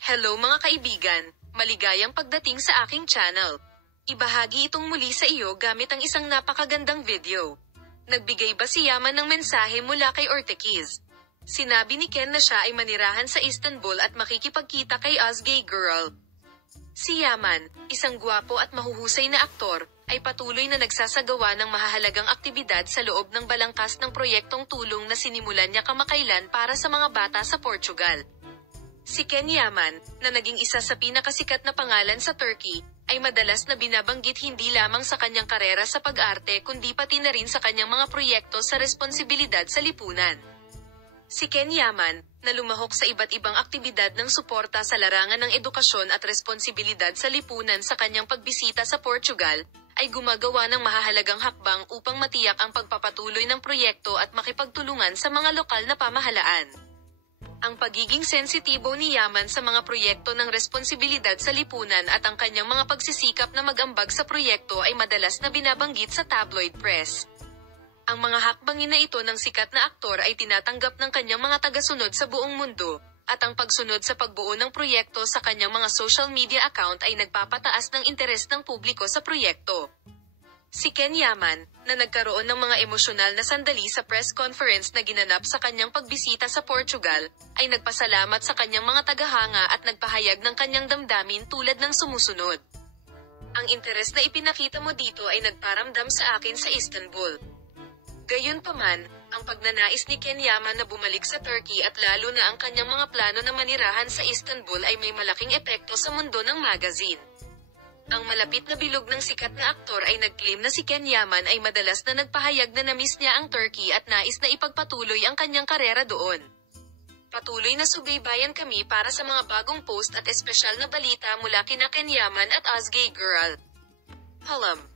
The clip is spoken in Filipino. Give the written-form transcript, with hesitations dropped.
Hello mga kaibigan, maligayang pagdating sa aking channel. Ibahagi itong muli sa iyo gamit ang isang napakagandang video. Nagbigay ba si Yaman ng mensahe mula kay Ortequiz? Sinabi ni Ken na siya ay manirahan sa Istanbul at makikipagkita kay Azgay Girl. Si Yaman, isang gwapo at mahuhusay na aktor, ay patuloy na nagsasagawa ng mahahalagang aktibidad sa loob ng balangkas ng proyektong tulong na sinimulan niya kamakailan para sa mga bata sa Portugal. Si Ken Yaman, na naging isa sa pinakasikat na pangalan sa Turkey, ay madalas na binabanggit hindi lamang sa kanyang karera sa pag-arte kundi pati na rin sa kanyang mga proyekto sa responsibilidad sa lipunan. Si Ken Yaman, na lumahok sa iba't ibang aktibidad ng suporta sa larangan ng edukasyon at responsibilidad sa lipunan sa kanyang pagbisita sa Portugal, ay gumagawa ng mahahalagang hakbang upang matiyak ang pagpapatuloy ng proyekto at makipagtulungan sa mga lokal na pamahalaan. Ang pagiging sensitibo ni Yaman sa mga proyekto ng responsibilidad sa lipunan at ang kanyang mga pagsisikap na mag-ambag sa proyekto ay madalas na binabanggit sa tabloid press. Ang mga hakbangin na ito ng sikat na aktor ay tinatanggap ng kanyang mga tagasunod sa buong mundo, at ang pagsunod sa pagbuo ng proyekto sa kanyang mga social media account ay nagpapataas ng interes ng publiko sa proyekto. Si Ken Yaman, na nagkaroon ng mga emosyonal na sandali sa press conference na ginanap sa kanyang pagbisita sa Portugal, ay nagpasalamat sa kanyang mga tagahanga at nagpahayag ng kanyang damdamin tulad ng sumusunod. Ang interes na ipinakita mo dito ay nagparamdam sa akin sa Istanbul. Gayunpaman, ang pagnanais ni Ken Yaman na bumalik sa Turkey at lalo na ang kanyang mga plano na manirahan sa Istanbul ay may malaking epekto sa mundo ng magazine. Ang malapit na bilog ng sikat na aktor ay nag-claim na si Ken Yaman ay madalas na nagpahayag na namiss niya ang Turkey at nais na ipagpatuloy ang kanyang karera doon. Patuloy na subaybayan kami para sa mga bagong post at espesyal na balita mula kina Ken Yaman at Azgay Girl. Palam.